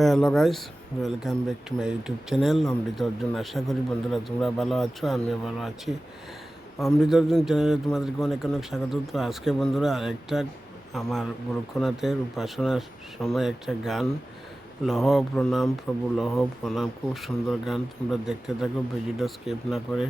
Hello guys welcome back to my YouTube channel Amrit Arjun আশা করি বন্ধুরা তোমরা ভালো আছো, আমিও ভালো আছি। অমৃত অর্জুন চ্যানেলে তোমাদেরকে অনেক অনেক স্বাগত। তো আজকে বন্ধুরা আরেকটা আমার গোরক্ষনাথের উপাসনার সময় একটা গান। লহ প্রণাম, প্রভু লহ প্রণাম। খুব সুন্দর গান, তোমরা দেখতে থাকো, ভিডিওটা স্কিপ না করে।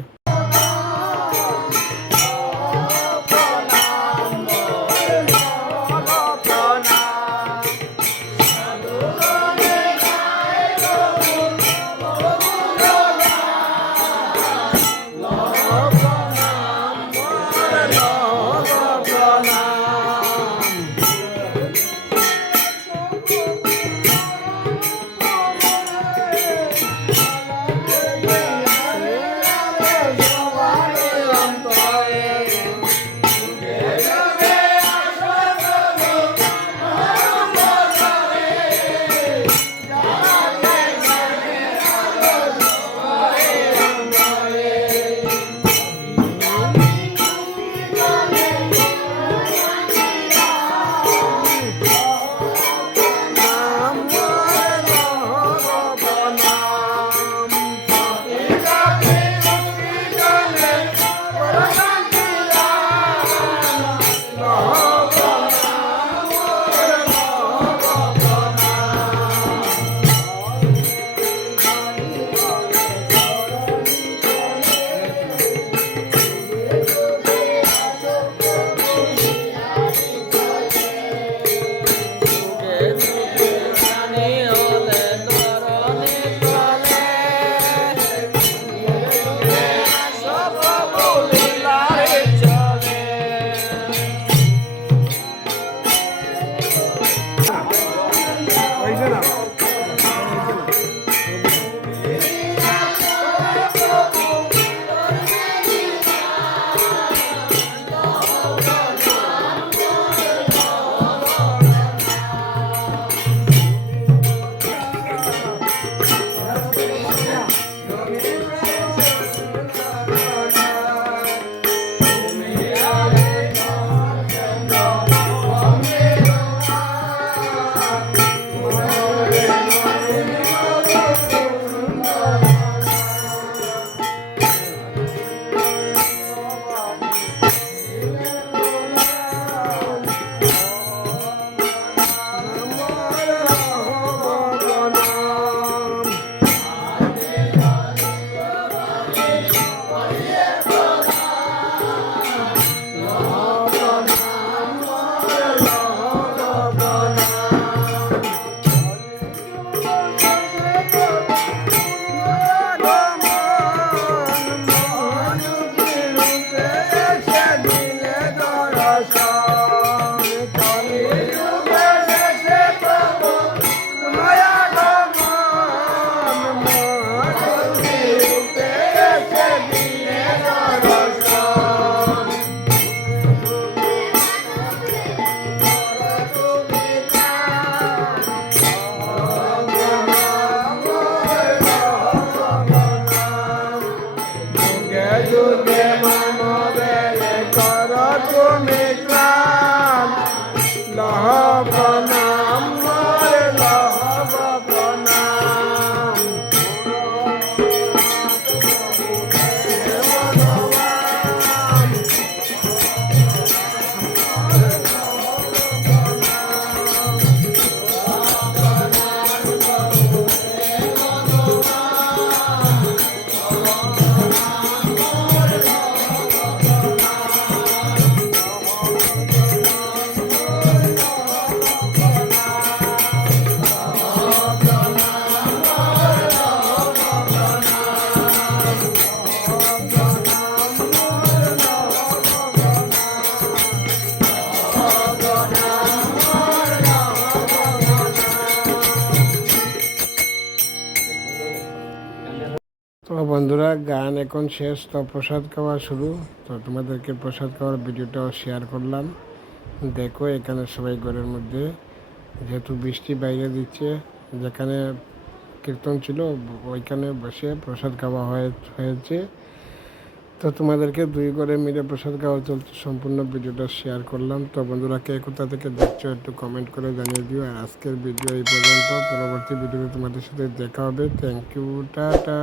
তো বন্ধুরা, গান এখন শেষ, তো প্রসাদ খাওয়া শুরু। তো তোমাদেরকে প্রসাদ খাওয়ার ভিডিওটাও শেয়ার করলাম। দেখো, এখানে সবাই ঘরের মধ্যে, যেহেতু বৃষ্টি বাইরে দিচ্ছে, যেখানে কীর্তন ছিল, ওইখানে বসে প্রসাদ খাওয়া হয়ে, হয়েছে। তো তোমাদেরকে দুই করে মিলে প্রসাদ খাওয়া চলছে সম্পূর্ণ ভিডিওটা শেয়ার করলাম। তো বন্ধুরা, কে কোথা থেকে দেখছ একটু কমেন্ট করে জানিয়ে দিও। আর আজকের ভিডিও এই পর্যন্ত। পরবর্তী ভিডিওতে তোমাদের সাথে দেখা হবে। Thank you tata.